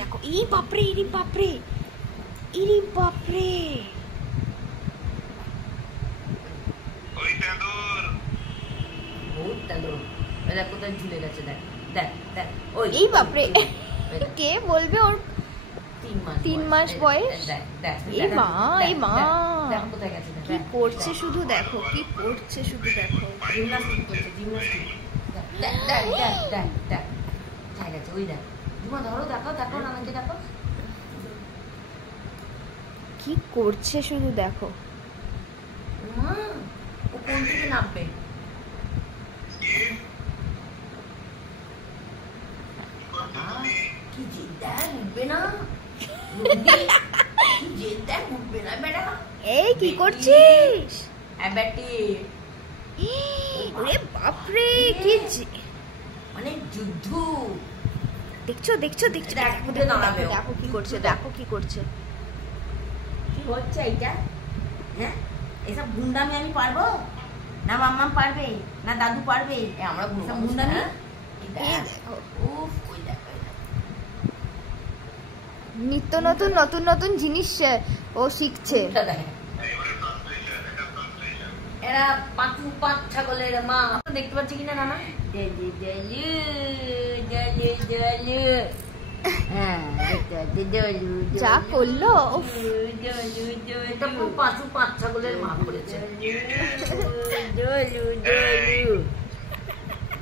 দেখো, এই বাপরে, ইরি বাপরে, ইরি বাপরে। ওই তাঁদুর বহুত তাঁদুর এটা কোথায় ঝুলে গেছে, দেখ দেখ দেখ ওই এই বাপরে, কে বলবে ওর 3 মাস বয়স। দেখ দেখ এই মা, এই মা দেখ কোথায় গেছে, কি করছে শুধু দেখো, কি করছে শুধু দেখো। জিমনাস্টিক করছে, জিমনাস্টিক। দেখ দেখ দেখ দেখ দেখ কোথায় গেছে, ওই দেখ। জুমা ধরো, দেখো দেখো নানাকে দেখো কি করছে শুধু দেখো। মা ও কোন দিকে নামবে? কি জিদ্দা উঠবে না, কি জিদ্দা উঠবে না বেটা। এই কি করছিস? বেটি ওরে বাপরে, কি মানে যুদ্ধ। দেখছো দেখছো দেখছো, দেখ, দেখো উঠে দাঁড়াবে ও। দেখো কি করছে, দেখো কি করছে। কি হচ্ছে এইটা? হ্যাঁ, এসব গুন্ডামি আমি পারবো না? মাম্মা পারবে না? দাদু পারবে? আমরা গুন্ডামি। দেখো, উফ, ওই দেখ, ওই দেখ। নিত্য নতুন নতুন নতুন জিনিস ও শিখছে। এটা দেখ, এরা পাঁচু পাঁচ ছাগলের মা। দেখতে পাচ্ছি কিনা নানা? জলু জলু জলু জলু। হ্যাঁ, জলু যা করলো, উফ। জলু জলু। এটা পুরো পাঁচু পাঁচ ছাগলের মা করেছে। জলু জলু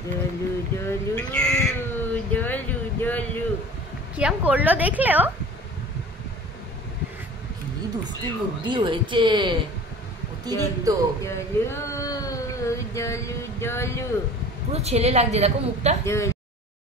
জলু জলু জলু জলু। কিরম করলো দেখলে ও? কি দুষ্টু বুদ্ধি হয়েছে, অতিরিক্ত। জলু জলু জলু, পুরো ছেলে লাগছে দেখো মুখটা।